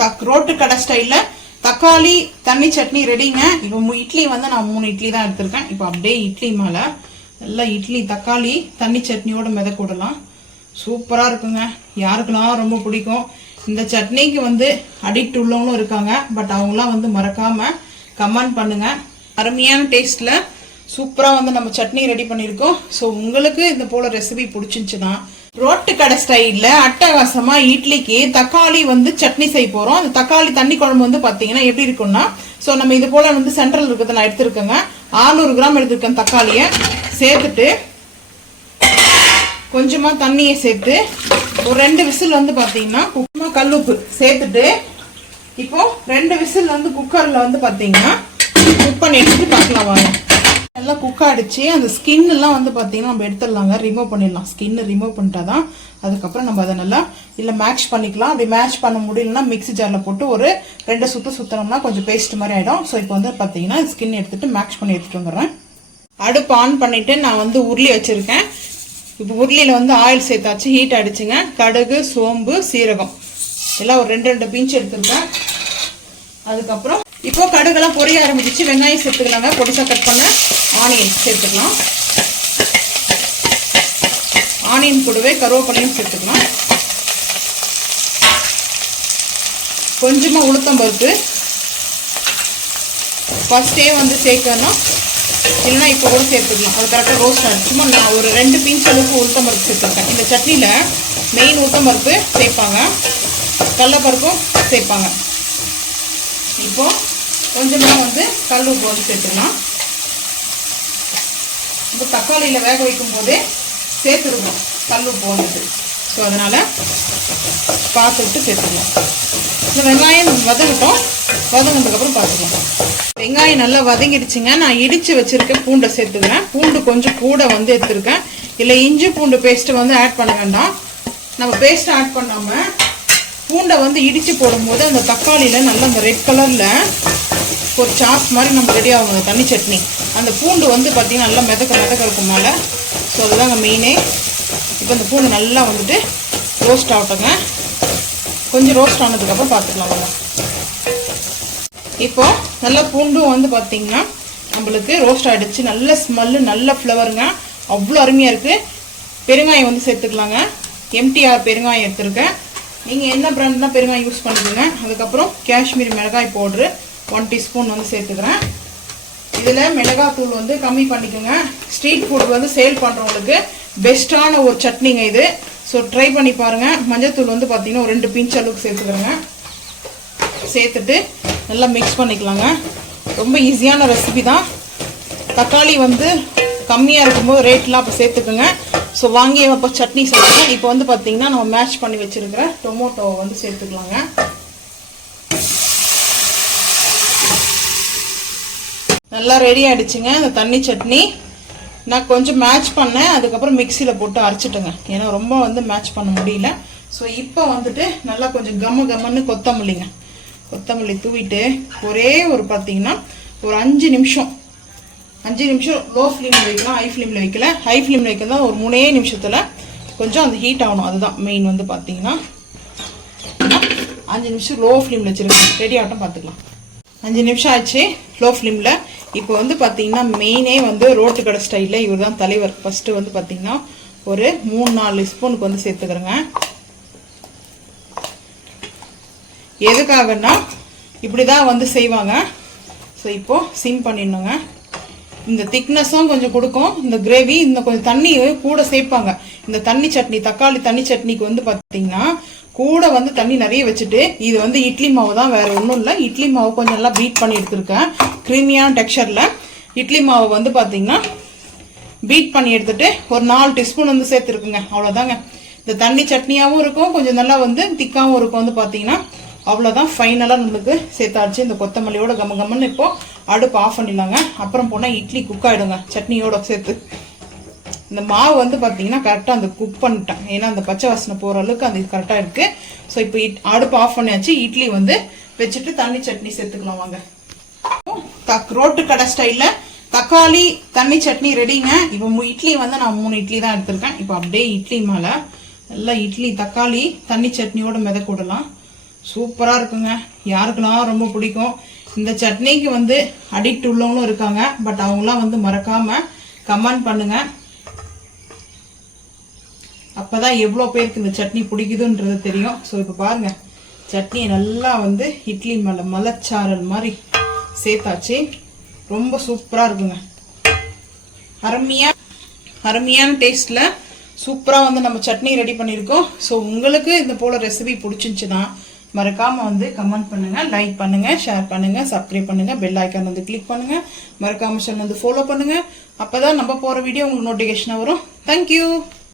தக் ரோட்டு கடை ஸ்டைலில் தக்காளி தண்ணி சட்னி ரெடிங்க இப்போ இட்லி வந்து நான் மூணு இட்லி தான் எடுத்திருக்கேன். இப்போ அப்படியே இட்லி மேலே நல்லா இட்லி தக்காளி தண்ணி சட்னியோட மிதக்க விடலாம் சூப்பராக இருக்குங்க. யாருக்கெல்லாம் ரொம்ப பிடிக்கும். இந்த சட்னிக்கு வந்து அடிக்ட் உள்ளவங்களும் இருக்காங்க. பட் அவங்களாம் வந்து மறக்காமல் கமெண்ட் பண்ணுங்கள் அருமையான டேஸ்ட்டில் சூப்பராக வந்து நம்ம சட்னி ரெடி பண்ணியிருக்கோம். ஸோ உங்களுக்கு இந்த போல் ரெசிபி பிடிச்சிருந்துச்சுன்னா ரோட்டு கடை ஸ்டைலில் அட்டகாசமா இட்லிக்கு தக்காளி வந்து சட்னி செய்ய போகிறோம் அந்த தக்காளி தண்ணி குழம்பு வந்து பார்த்தீங்கன்னா எப்படி இருக்கும்னா ஸோ நம்ம இது போல வந்து சென்ட்ரல் இருக்கிறத நான் எடுத்திருக்கேங்க. 600 கிராம் எடுத்திருக்கேன் தக்காளியை. சேர்த்துட்டு கொஞ்சமா தண்ணியை சேர்த்து ஒரு ரெண்டு விசில் வந்து பார்த்தீங்கன்னா உப்புமா கல்லுப்பு சேர்த்துட்டு இப்போ ரெண்டு விசில் வந்து குக்கரில் வந்து பார்த்தீங்கன்னா குக் பண்ணி எடுத்துட்டு பார்க்கலாம் வாங்க. நல்லா குக் அடிச்சு அந்த ஸ்கின் எல்லாம் வந்து பார்த்தீங்கன்னா நம்ம எடுத்துடலாங்க. ரிமூவ் பண்ணிடலாம். ஸ்கின்னு ரிமூவ் பண்ணிட்டாதான் அதுக்கப்புறம் நம்ம அதை நல்லா இல்லை மேட்ச் பண்ணிக்கலாம். அப்படி மேட்ச் பண்ண முடியலன்னா மிக்ஸி ஜாரில் போட்டு ஒரு ரெண்டு சுற்று சுற்றினோம்னா கொஞ்சம் பேஸ்ட் மாதிரி ஆகிடும் ஸோ இப்போ வந்து பார்த்தீங்கன்னா ஸ்கின் எடுத்துகிட்டு மேட்ச் பண்ணி எடுத்துட்டு வந்துடுறேன். அடுப்பு ஆன் பண்ணிவிட்டு நான் வந்து உருளி வச்சுருக்கேன். இப்போ உருளியில் வந்து ஆயில் சேர்த்தாச்சு. ஹீட் அடிச்சுங்க. கடுகு சோம்பு சீரகம். எல்லாம் ஒரு ரெண்டு ரெண்டு பிஞ்சு எடுத்துருக்கேன். அதுக்கப்புறம் இப்போ கடுகெல்லாம் பொரிய ஆரம்பிச்சிச்சு. வெங்காயம் சேர்த்துக்கலாங்க. பொடிசா கட் பண்ண ஆனியன் சேர்த்துக்கலாம். ஆனியன் கூடவே கருவேப்பிலையும் சேர்த்துக்கலாம். கொஞ்சமாக உளுத்தம் பருப்பு. ஃபஸ்ட்டே வந்து சேர்க்கணும். இல்லைன்னா இப்போ கூட சேர்த்துக்கலாம். அது கரெக்டாக ரோஸ்ட் ஆகும் சும்மா நான் ஒரு ரெண்டு பீன்ஸ் அளவுக்கு உளுத்தம் பருப்பு சேர்த்துருக்கேன். இந்த சட்னியில் மெயின் உளுத்தம் பருப்பு சேர்ப்பாங்க. கடலப்பருப்பும் சேர்ப்பாங்க. இப்போது கொஞ்சமாக வந்து கல் உப்பு வந்து சேர்த்துக்கலாம். இப்போ தக்காளியில் வேக வைக்கும் போதே சேர்த்துருவோம் கல் போனது ஸோ அதனால் பார்த்துட்டு சேர்த்துக்கலாம் இந்த வெங்காயம் வதங்கட்டும். வதங்கினதுக்கப்புறம் பார்த்துக்கலாம். வெங்காயம் நல்லா வதங்கிடுச்சுங்க. நான் இடித்து வச்சுருக்கேன் பூண்டை சேர்த்துக்கிறேன். பூண்டு கொஞ்சம் கூட வந்து எடுத்துருக்கேன். இல்லை இஞ்சி பூண்டு பேஸ்ட்டு வந்து ஆட் பண்ண வேண்டாம். நம்ம பேஸ்ட் ஆட் பண்ணாமல் பூண்டை வந்து இடித்து போடும்போது அந்த தக்காளியில் நல்லா அந்த ரெட் கலரில் ஒரு சாஸ் மாதிரி நம்ம ரெடி ஆகும் அந்த தண்ணி சட்னி. அந்த பூண்டு வந்து பார்த்திங்கன்னா நல்லா மிதக்க மிதக்க இருக்கும் மேலே. ஸோ அதுதாங்க மெயினே இப்போ இந்த பூண்டு நல்லா வந்துட்டு ரோஸ்ட் ஆகட்டோங்க. கொஞ்சம் ரோஸ்ட் ஆனதுக்கப்புறம் பார்த்துக்கலாம் வாங்க. இப்போ நல்லா பூண்டும் வந்து பார்த்தீங்கன்னா நம்மளுக்கு ரோஸ்ட் ஆகிடுச்சு நல்ல ஸ்மெல்லு நல்ல ஃப்ளவருங்க அவ்வளோ அருமையாக இருக்குது பெருங்காயம் வந்து சேர்த்துக்கலாங்க. எம்டிஆர் பெருங்காயம் எடுத்துருக்கேன். நீங்கள் என்ன பிராண்ட்னா பெருங்காயம் யூஸ் பண்ணிக்கோங்க. அதுக்கப்புறம் காஷ்மீர் மிளகாய் பவுட்ரு ஒன் டீஸ்பூன் வந்து சேர்த்துக்கிறேன். இதில் மிளகாத்தூள் வந்து கம்மி பண்ணிக்கோங்க. ஸ்ட்ரீட் ஃபுட் வந்து சேல் பண்ணுறவங்களுக்கு பெஸ்ட்டான ஒரு சட்னிங்க இது. ஸோ ட்ரை பண்ணி பாருங்கள் மஞ்சத்தூள் வந்து பார்த்தீங்கன்னா ஒரு ரெண்டு பிஞ்ச் அளவுக்கு சேர்த்துக்கிறேங்க. சேர்த்துட்டு நல்லா மிக்ஸ் பண்ணிக்கலாங்க. ரொம்ப ஈஸியான ரெசிபி தான். தக்காளி வந்து கம்மியாக இருக்கும்போது ரேட்லாம் அப்போ சேர்த்துக்குங்க. ஸோ வாங்கி அப்போ சட்னி சேர்த்துக்கோங்க இப்போ வந்து பார்த்தீங்கன்னா நம்ம மேட்ச் பண்ணி வச்சுருக்கிற டொமோட்டோவை வந்து சேர்த்துக்கலாங்க. நல்லா ரெடி ஆகிடுச்சுங்க இந்த தண்ணி சட்னி. நான் கொஞ்சம் மேட்ச் பண்ணேன். அதுக்கப்புறம் மிக்சியில் போட்டு அரைச்சிட்டுங்க. ஏன்னா ரொம்ப வந்து மேட்ச் பண்ண முடியல. ஸோ இப்போ வந்துட்டு நல்லா கொஞ்சம் கம்ம கம்மன்னு கொத்தமல்லிங்க. கொத்தமல்லி தூவிட்டு ஒரே ஒரு பார்த்தீங்கன்னா ஒரு அஞ்சு நிமிஷம். அஞ்சு நிமிஷம் லோ ஃப்ளேமில் வைக்கலாம் ஹை ஃப்ளேமில் வைக்கல. ஹை ஃப்ளேமில் வைக்கிறதா ஒரு மூணே நிமிஷத்தில் கொஞ்சம் அந்த ஹீட் ஆகணும். அதுதான் மெயின் வந்து பார்த்தீங்கன்னா அஞ்சு நிமிஷம் லோ ஃப்ளேமில் வச்சுருக்கேன். ரெடி ஆகட்டும் பார்த்துக்கலாம் அஞ்சு நிமிஷம் ஆச்சு லோ. ஃப்ளேமில் இப்போ வந்து பார்த்தீங்கன்னா மெயினே வந்து ரோட்டு கடை ஸ்டைலில் இவர் தான் தலைவர். ஃபஸ்ட்டு வந்து பார்த்தீங்கன்னா ஒரு மூணு நாலு ஸ்பூனுக்கு வந்து சேர்த்துக்கிறேங்க. எதுக்காகன்னா இப்படி தான் வந்து செய்வாங்க. ஸோ இப்போ சிம் பண்ணிடணுங்க. இந்த திக்னஸும் கொஞ்சம் கொடுக்கும். இந்த கிரேவி இந்த கொஞ்சம் தண்ணி கூட சேர்ப்பாங்க. இந்த தண்ணி சட்னி தக்காளி தண்ணி சட்னிக்கு வந்து பார்த்தீங்கன்னா கூட வந்து தண்ணி நிறைய வச்சுட்டு இது வந்து இட்லி மாவு தான் வேற ஒன்றும் இல்லை. இட்லி மாவு கொஞ்சம் நல்லா பீட் பண்ணி எடுத்திருக்கேன். க்ரீமியான டெக்ஸ்சரில் இட்லி மாவு வந்து பார்த்தீங்கன்னா பீட் பண்ணி எடுத்துட்டு ஒரு நாலு டீஸ்பூன் வந்து சேர்த்துருக்குங்க. அவ்வளோதாங்க இந்த தண்ணி சட்னியாகவும் இருக்கும் கொஞ்சம் நல்லா வந்து திக்காகவும் இருக்கும் வந்து பார்த்தீங்கன்னா அவ்வளோதான் ஃபைனலாக நம்மளுக்கு சேர்த்தாச்சு. இந்த கொத்தமல்லியோட கம கம்மன்னு இப்போ அடுப்பு ஆஃப் பண்ணிடலாங்க. அப்புறம் போனால் இட்லி குக் ஆகிடுங்க சட்னியோட சேர்த்து. இந்த மாவு வந்து பார்த்தீங்கன்னா கரெக்டாக அந்த குக் பண்ணிட்டேன். ஏன்னா அந்த பச்சை வாசனை போகிற அளவுக்கு அது கரெக்டாக இருக்குது ஸோ இப்போ இட் அடுப்பு ஆஃப் பண்ணியாச்சு. இட்லி வந்து வச்சுட்டு தண்ணி சட்னி சேர்த்துக்கலாம் வாங்க. தக் ரோட்டு கடை ஸ்டைலில் தக்காளி தண்ணி சட்னி ரெடிங்க இப்போ இட்லி வந்து நான் மூணு இட்லி தான் எடுத்திருக்கேன். இப்போ அப்படியே இட்லி மேலே நல்லா இட்லி தக்காளி தண்ணி சட்னியோட மிதக்க விடலாம். சூப்பராக இருக்குங்க. யாருக்குலாம் ரொம்ப பிடிக்கும். இந்த சட்னிக்கு வந்து அடிக்ட் உள்ளவங்களும் இருக்காங்க. பட் அவங்களாம் வந்து மறக்காமல் கமெண்ட் பண்ணுங்கள் அப்போதான் எவ்வளோ பேருக்கு இந்த சட்னி பிடிக்குதுன்றது தெரியும். ஸோ இப்போ பாருங்க. சட்னியை நல்லா வந்து இட்லி மலை மலைச்சாரல் மாதிரி சேர்த்தாச்சு. ரொம்ப சூப்பராக இருக்குங்க. அருமையா அருமையான டேஸ்ட்டில் சூப்பராக வந்து நம்ம சட்னி ரெடி பண்ணியிருக்கோம். ஸோ உங்களுக்கு இந்த போல் ரெசிபி பிடிச்சிருந்துச்சுன்னா மறக்காமல் வந்து கமெண்ட் பண்ணுங்கள் லைக் பண்ணுங்கள் ஷேர் பண்ணுங்கள் சப்ஸ்கிரைப் பண்ணுங்கள் பெல் ஐக்கான் வந்து கிளிக் பண்ணுங்கள் மறக்காமல் சேனல் வந்து ஃபாலோ பண்ணுங்கள் அப்போ தான் நம்ம போகிற வீடியோ உங்களுக்கு நோட்டிஃபிகேஷனாக வரும். தேங்க்யூ